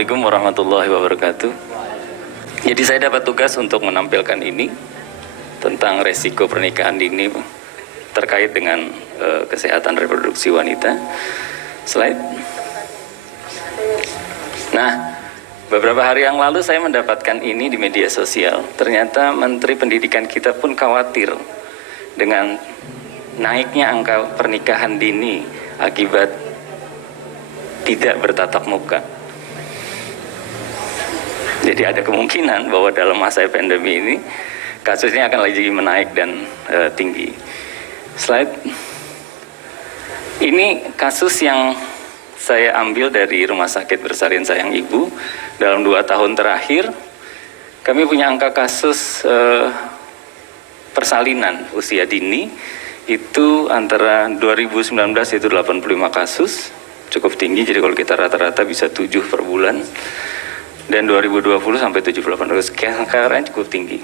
Assalamualaikum warahmatullahi wabarakatuh. Jadi saya dapat tugas untuk menampilkan ini tentang resiko pernikahan dini terkait dengan kesehatan reproduksi wanita. Slide. Nah, beberapa hari yang lalu saya mendapatkan ini di media sosial. Ternyata Menteri Pendidikan kita pun khawatir dengan naiknya angka pernikahan dini akibat tidak bertatap muka. Jadi ada kemungkinan bahwa dalam masa pandemi ini kasusnya akan lagi menaik dan tinggi. Slide. Ini kasus yang saya ambil dari Rumah Sakit Bersalin Sayang Ibu. Dalam 2 tahun terakhir kami punya angka kasus persalinan usia dini itu antara 2019 itu 85 kasus, cukup tinggi. Jadi kalau kita rata-rata bisa 7 per bulan. Dan 2020 sampai 78 kasus, angkanya cukup tinggi.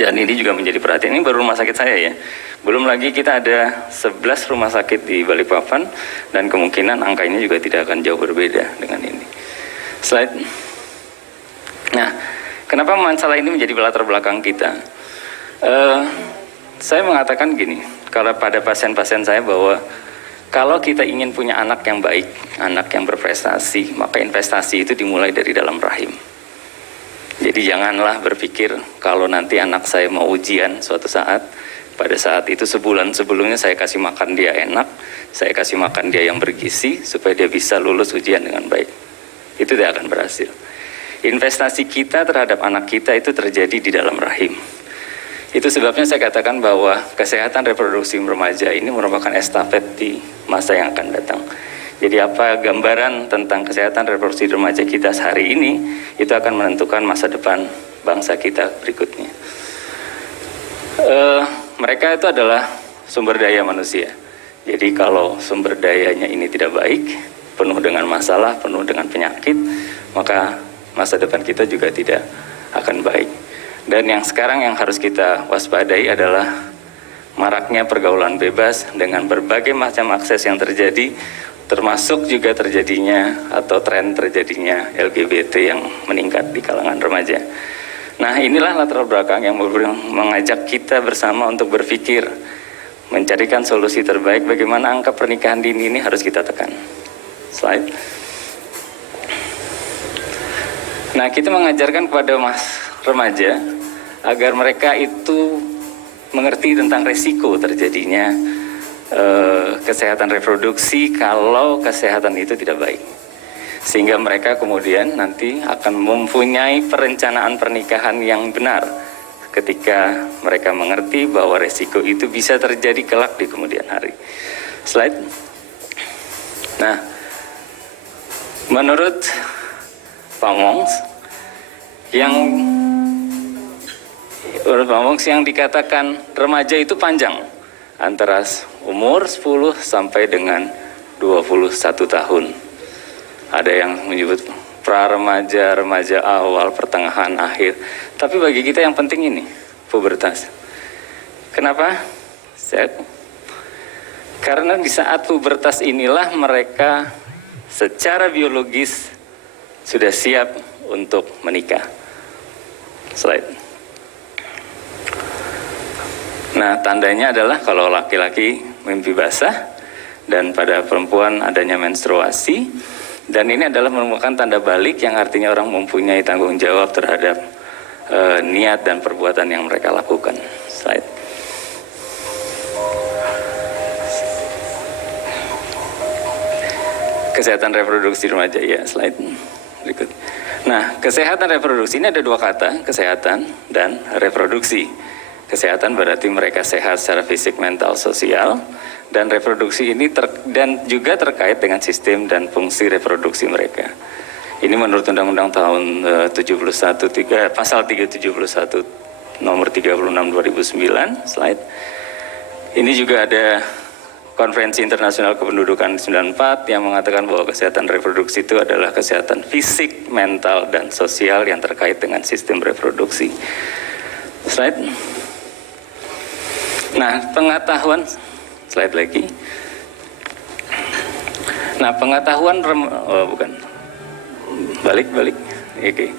Dan ini juga menjadi perhatian. Ini baru rumah sakit saya ya. Belum lagi kita ada 11 rumah sakit di Balikpapan dan kemungkinan angka ini juga tidak akan jauh berbeda dengan ini. Slide. Nah, kenapa masalah ini menjadi latar belakang kita? Saya mengatakan gini, kalau pada pasien-pasien saya bahwa kalau kita ingin punya anak yang baik, anak yang berprestasi, maka investasi itu dimulai dari dalam rahim. Jadi janganlah berpikir kalau nanti anak saya mau ujian suatu saat, pada saat itu sebulan sebelumnya saya kasih makan dia enak, saya kasih makan dia yang bergizi supaya dia bisa lulus ujian dengan baik. Itu tidak akan berhasil. Investasi kita terhadap anak kita itu terjadi di dalam rahim. Itu sebabnya saya katakan bahwa kesehatan reproduksi remaja ini merupakan estafet di masa yang akan datang. Jadi apa gambaran tentang kesehatan reproduksi remaja kita hari ini, itu akan menentukan masa depan bangsa kita berikutnya. Mereka itu adalah sumber daya manusia. Jadi kalau sumber dayanya ini tidak baik, penuh dengan masalah, penuh dengan penyakit, maka masa depan kita juga tidak akan baik. Dan yang sekarang yang harus kita waspadai adalah maraknya pergaulan bebas dengan berbagai macam akses yang terjadi, termasuk juga terjadinya atau tren terjadinya LGBT yang meningkat di kalangan remaja. Nah, inilah latar belakang yang mengajak kita bersama untuk berpikir, mencarikan solusi terbaik bagaimana angka pernikahan dini ini harus kita tekan. Slide. Nah, kita mengajarkan kepada remaja agar mereka itu mengerti tentang resiko terjadinya kesehatan reproduksi kalau kesehatan itu tidak baik. Sehingga mereka kemudian nanti akan mempunyai perencanaan pernikahan yang benar ketika mereka mengerti bahwa resiko itu bisa terjadi kelak di kemudian hari. Slide. Nah, menurut Pak Mongs yang dikatakan remaja itu panjang, antara umur 10 sampai dengan 21 tahun. Ada yang menyebut pra-remaja, remaja awal, pertengahan, akhir. Tapi bagi kita yang penting ini, pubertas. Kenapa? Karena di saat pubertas inilah mereka secara biologis sudah siap untuk menikah. Slide. Nah, tandanya adalah kalau laki-laki mimpi basah dan pada perempuan adanya menstruasi, dan ini adalah merupakan tanda balik yang artinya orang mempunyai tanggung jawab terhadap niat dan perbuatan yang mereka lakukan. Slide. Kesehatan reproduksi remaja, ya, slide berikut. Nah, kesehatan reproduksi ini ada 2 kata, kesehatan dan reproduksi. Kesehatan berarti mereka sehat secara fisik, mental, sosial, dan reproduksi ini dan juga terkait dengan sistem dan fungsi reproduksi mereka. Ini menurut Undang-Undang tahun 71 pasal 371 nomor 36 2009. Slide. Ini juga ada Konferensi Internasional Kependudukan 94 yang mengatakan bahwa kesehatan reproduksi itu adalah kesehatan fisik, mental, dan sosial yang terkait dengan sistem reproduksi. Slide. Nah, pengetahuan, slide lagi. Nah, pengetahuan Balik. Oke.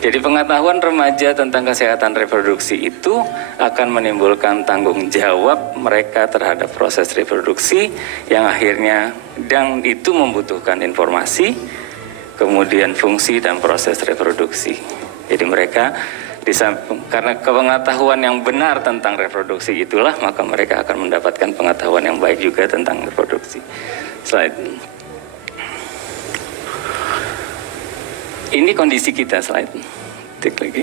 Jadi pengetahuan remaja tentang kesehatan reproduksi itu akan menimbulkan tanggung jawab mereka terhadap proses reproduksi yang akhirnya dan itu membutuhkan informasi, kemudian fungsi dan proses reproduksi. Jadi mereka karena pengetahuan yang benar tentang reproduksi itulah maka mereka akan mendapatkan pengetahuan yang baik juga tentang reproduksi. Slide. Ini kondisi kita, slide. Klik lagi.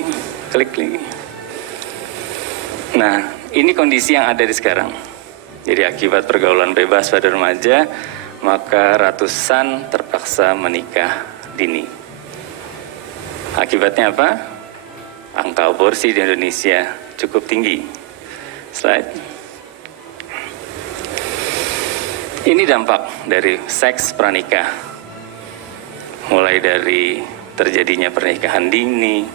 Nah, ini kondisi yang ada di sekarang. Jadi akibat pergaulan bebas pada remaja, maka ratusan terpaksa menikah dini. Akibatnya apa? Angka aborsi di Indonesia cukup tinggi. Slide. Ini dampak dari seks pranikah. Mulai dari terjadinya pernikahan dini,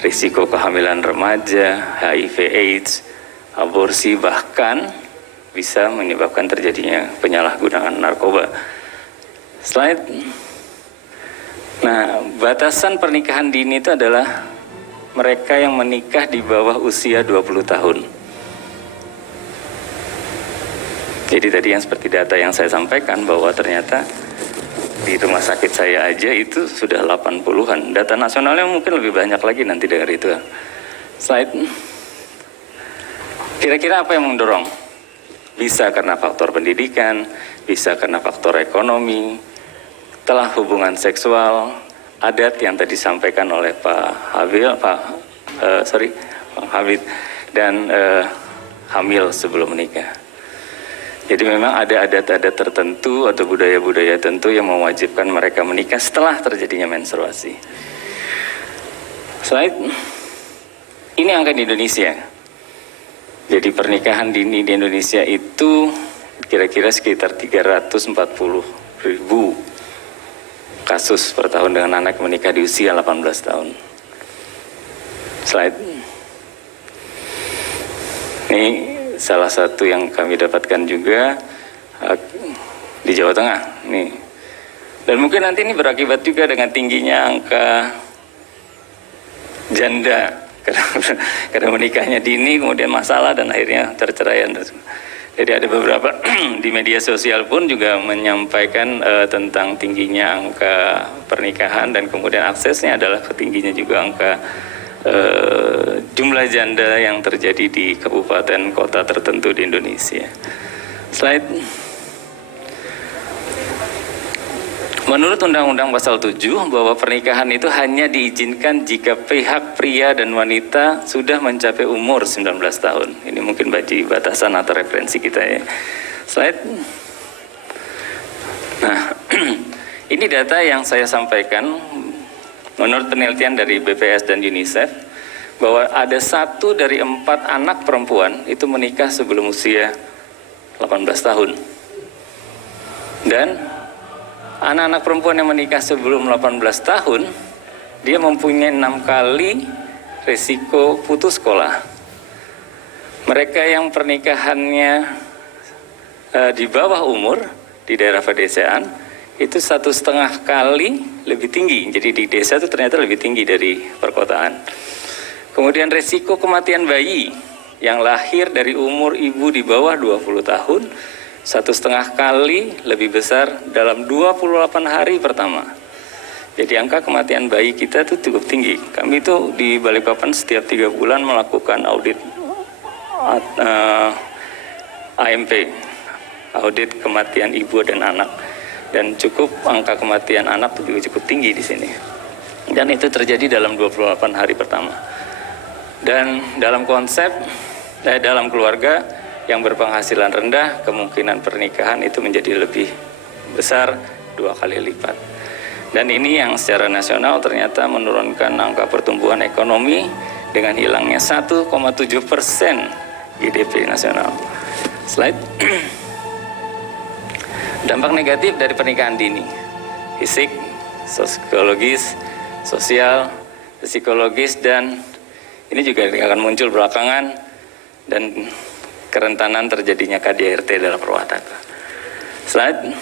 risiko kehamilan remaja, HIV/AIDS, aborsi, bahkan bisa menyebabkan terjadinya penyalahgunaan narkoba. Slide. Nah, batasan pernikahan dini itu adalah mereka yang menikah di bawah usia 20 tahun. Jadi tadi yang seperti data yang saya sampaikan bahwa ternyata di rumah sakit saya aja itu sudah 80-an. Data nasionalnya mungkin lebih banyak lagi nanti dari itu. Slide. Kira-kira apa yang mendorong? Bisa karena faktor pendidikan, bisa karena faktor ekonomi, telah hubungan seksual, adat yang tadi disampaikan oleh Pak Habib, dan hamil sebelum menikah. Jadi memang ada adat-adat tertentu atau budaya-budaya tertentu yang mewajibkan mereka menikah setelah terjadinya menstruasi. Slide. Ini angka di Indonesia. Jadi pernikahan dini di Indonesia itu kira-kira sekitar 340.000 kasus per tahun dengan anak menikah di usia 18 tahun. Slide. Ini salah satu yang kami dapatkan juga di Jawa Tengah. Nih. Dan mungkin nanti ini berakibat juga dengan tingginya angka janda karena menikahnya dini, kemudian masalah dan akhirnya terceraian. Jadi ada beberapa di media sosial pun juga menyampaikan tentang tingginya angka pernikahan dan kemudian aksesnya adalah ketingginya juga angka jumlah janda yang terjadi di kabupaten kota tertentu di Indonesia. Slide. Menurut Undang-Undang Pasal 7 bahwa pernikahan itu hanya diizinkan jika pihak pria dan wanita sudah mencapai umur 19 tahun. Ini mungkin bagi batasan atau referensi kita ya. Slide. Nah, ini data yang saya sampaikan menurut penelitian dari BPS dan UNICEF bahwa ada 1 dari 4 anak perempuan itu menikah sebelum usia 18 tahun. Dan anak-anak perempuan yang menikah sebelum 18 tahun, dia mempunyai 6 kali risiko putus sekolah. Mereka yang pernikahannya di bawah umur di daerah pedesaan itu 1,5 kali lebih tinggi. Jadi di desa itu ternyata lebih tinggi dari perkotaan. Kemudian risiko kematian bayi yang lahir dari umur ibu di bawah 20 tahun 1,5 kali lebih besar dalam 28 hari pertama. Jadi angka kematian bayi kita itu cukup tinggi. Kami itu di Balikpapan setiap 3 bulan melakukan audit AMP, audit kematian ibu dan anak. Dan angka kematian anak itu juga cukup tinggi di sini. Dan itu terjadi dalam 28 hari pertama. Dan dalam konsep, dalam keluarga yang berpenghasilan rendah, kemungkinan pernikahan itu menjadi lebih besar 2 kali lipat. Dan ini yang secara nasional ternyata menurunkan angka pertumbuhan ekonomi dengan hilangnya 1,7% GDP nasional. Slide. Dampak negatif dari pernikahan dini, fisik, psikologis, sosial, psikologis, dan ini juga akan muncul belakangan dan kerentanan terjadinya KDRT dalam rumah tangga. Slide.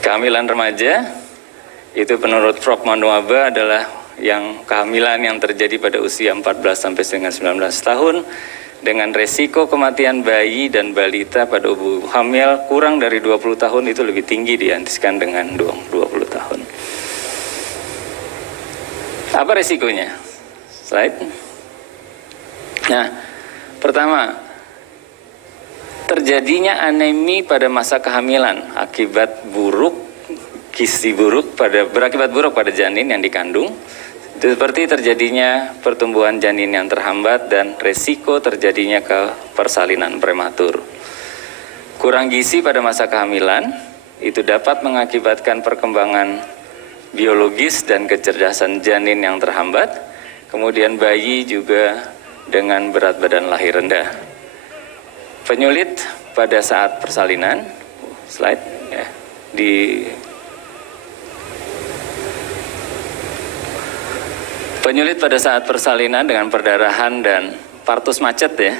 Kehamilan remaja itu menurut Prof. Manuaba adalah yang kehamilan yang terjadi pada usia 14 sampai dengan 19 tahun dengan resiko kematian bayi dan balita pada ibu hamil kurang dari 20 tahun itu lebih tinggi diantiskan dengan 20 tahun. Apa resikonya? Slide. Nah, pertama, terjadinya anemi pada masa kehamilan akibat gizi buruk berakibat buruk pada janin yang dikandung, seperti terjadinya pertumbuhan janin yang terhambat dan resiko terjadinya persalinan prematur. Kurang gizi pada masa kehamilan itu dapat mengakibatkan perkembangan biologis dan kecerdasan janin yang terhambat, kemudian bayi juga dengan berat badan lahir rendah. Penyulit pada saat persalinan, slide ya, penyulit pada saat persalinan dengan perdarahan dan partus macet ya.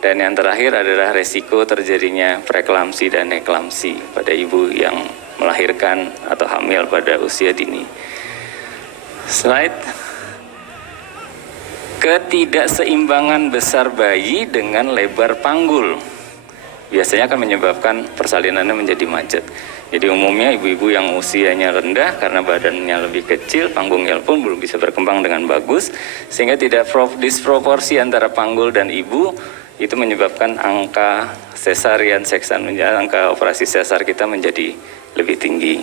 Dan yang terakhir adalah resiko terjadinya preeklamsi dan eklamsi pada ibu yang melahirkan atau hamil pada usia dini. Slide. Ketidakseimbangan besar bayi dengan lebar panggul biasanya akan menyebabkan persalinannya menjadi macet. Jadi umumnya ibu-ibu yang usianya rendah karena badannya lebih kecil, panggungnya pun belum bisa berkembang dengan bagus, sehingga tidak disproporsi antara panggul dan ibu, itu menyebabkan angka sesarian seksan, angka operasi sesar kita menjadi lebih tinggi.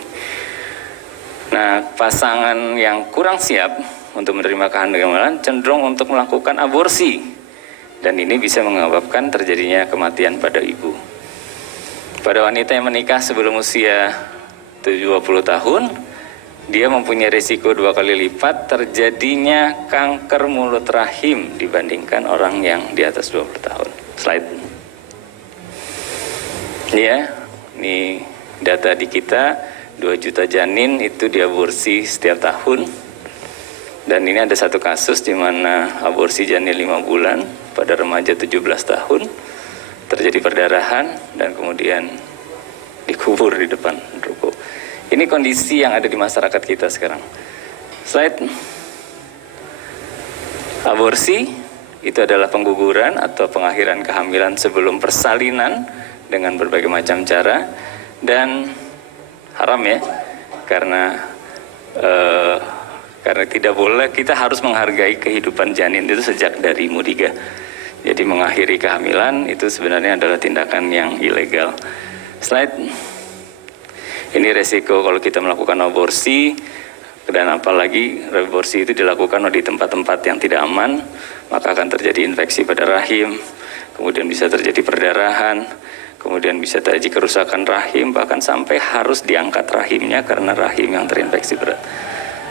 Nah, pasangan yang kurang siap untuk menerima kehamilan cenderung untuk melakukan aborsi, dan ini bisa menyebabkan terjadinya kematian pada ibu. Pada wanita yang menikah sebelum usia 70 tahun, dia mempunyai risiko 2 kali lipat terjadinya kanker mulut rahim dibandingkan orang yang di atas 20 tahun. Slide. Ya, ini data di kita, 2 juta janin itu diaborsi setiap tahun. Dan ini ada satu kasus di mana aborsi janin 5 bulan pada remaja 17 tahun. Terjadi perdarahan dan kemudian dikubur di depan ruko. Ini kondisi yang ada di masyarakat kita sekarang. Slide. Aborsi itu adalah pengguguran atau pengakhiran kehamilan sebelum persalinan dengan berbagai macam cara, dan haram ya, karena tidak boleh, kita harus menghargai kehidupan janin itu sejak dari mudiga. Jadi mengakhiri kehamilan itu sebenarnya adalah tindakan yang ilegal. Slide. Ini resiko kalau kita melakukan aborsi, dan apalagi aborsi itu dilakukan di tempat-tempat yang tidak aman, maka akan terjadi infeksi pada rahim, kemudian bisa terjadi perdarahan, kemudian bisa terjadi kerusakan rahim, bahkan sampai harus diangkat rahimnya karena rahim yang terinfeksi berat.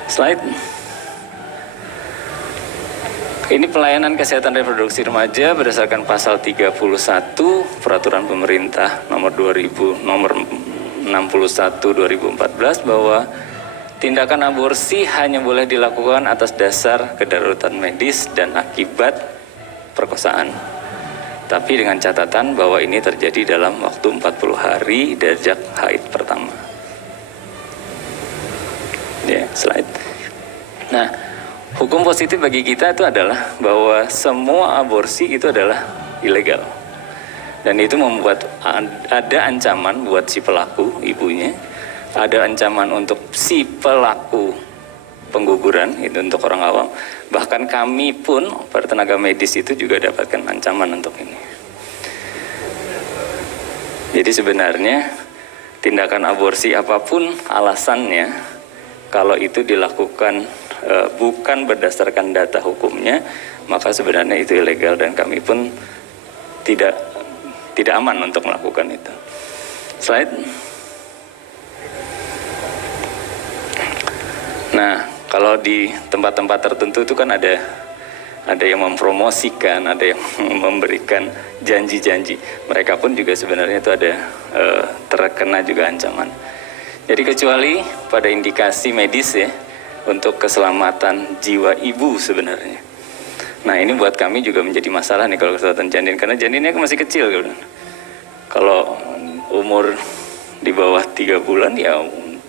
Slide. Ini pelayanan kesehatan reproduksi remaja berdasarkan pasal 31 Peraturan Pemerintah nomor 61 2014 bahwa tindakan aborsi hanya boleh dilakukan atas dasar kedaruratan medis dan akibat perkosaan. Tapi dengan catatan bahwa ini terjadi dalam waktu 40 hari sejak haid pertama. Ya, slide. Nah, hukum positif bagi kita itu adalah bahwa semua aborsi itu adalah ilegal. Dan itu membuat ada ancaman buat si pelaku, ibunya. Ada ancaman untuk si pelaku pengguguran, itu untuk orang awam. Bahkan kami pun, para tenaga medis itu juga dapatkan ancaman untuk ini. Jadi sebenarnya tindakan aborsi apapun alasannya, kalau itu dilakukan bukan berdasarkan data hukumnya, maka sebenarnya itu ilegal dan kami pun tidak aman untuk melakukan itu. Slide. Nah, kalau di tempat-tempat tertentu itu kan ada yang mempromosikan, ada yang memberikan janji-janji. Mereka pun juga sebenarnya itu ada terkena juga ancaman. Jadi kecuali pada indikasi medis ya, untuk keselamatan jiwa ibu sebenarnya. Nah, ini buat kami juga menjadi masalah nih kalau keselamatan janin, karena janinnya masih kecil kan. Kalau umur di bawah 3 bulan ya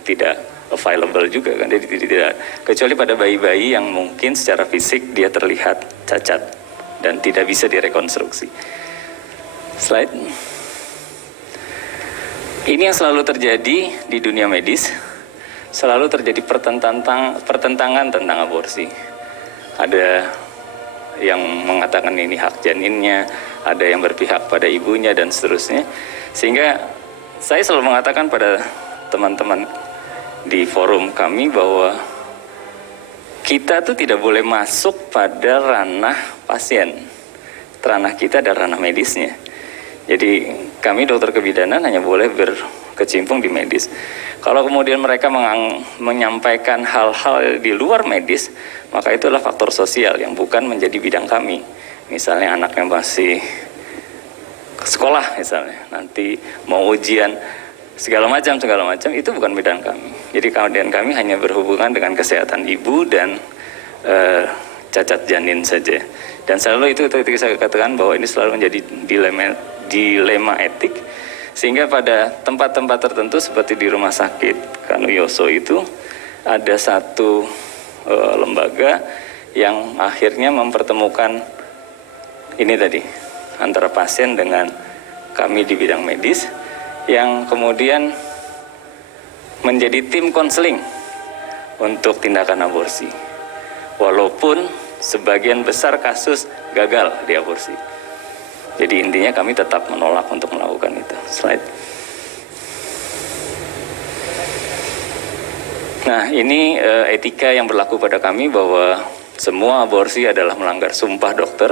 tidak available juga kan, jadi tidak, kecuali pada bayi-bayi yang mungkin secara fisik dia terlihat cacat dan tidak bisa direkonstruksi. Slide. Ini yang selalu terjadi di dunia medis, selalu terjadi pertentangan tentang aborsi. Ada yang mengatakan ini hak janinnya, ada yang berpihak pada ibunya dan seterusnya. Sehingga saya selalu mengatakan pada teman-teman di forum kami bahwa kita tuh tidak boleh masuk pada ranah pasien. Ranah kita adalah ranah medisnya. Jadi kami dokter kebidanan hanya boleh berkecimpung di medis. Kalau kemudian mereka menyampaikan hal-hal di luar medis, maka itulah faktor sosial yang bukan menjadi bidang kami. Misalnya anaknya masih sekolah misalnya, nanti mau ujian, segala macam itu bukan bidang kami. Jadi kemudian kami hanya berhubungan dengan kesehatan ibu dan cacat janin saja. Dan selalu itu ketika saya katakan bahwa ini selalu menjadi dilema etik, sehingga pada tempat-tempat tertentu seperti di rumah sakit Kanuyoso itu ada satu lembaga yang akhirnya mempertemukan ini tadi antara pasien dengan kami di bidang medis, yang kemudian menjadi tim konseling untuk tindakan aborsi, walaupun sebagian besar kasus gagal di aborsi. Jadi intinya kami tetap menolak untuk melakukan itu. Slide. Nah, ini etika yang berlaku pada kami bahwa semua aborsi adalah melanggar sumpah dokter,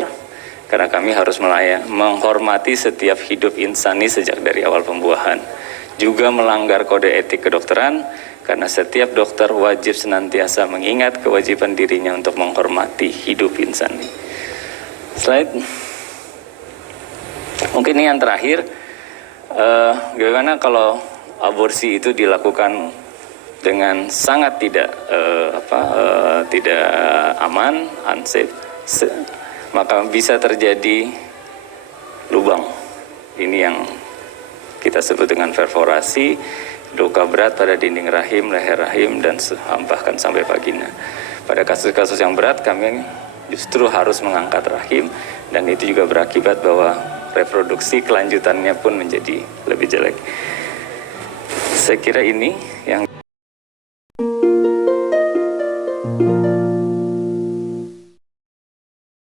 karena kami harus menghormati setiap hidup insani sejak dari awal pembuahan. Juga melanggar kode etik kedokteran, karena setiap dokter wajib senantiasa mengingat kewajiban dirinya untuk menghormati hidup insani. Slide. Mungkin ini yang terakhir, bagaimana kalau aborsi itu dilakukan dengan sangat tidak aman, unsafe, maka bisa terjadi lubang. Ini yang kita sebut dengan perforasi, luka berat pada dinding rahim, leher rahim, dan bahkan sampai vagina. Pada kasus-kasus yang berat kami justru harus mengangkat rahim, dan itu juga berakibat bahwa reproduksi kelanjutannya pun menjadi lebih jelek. Saya kira ini yang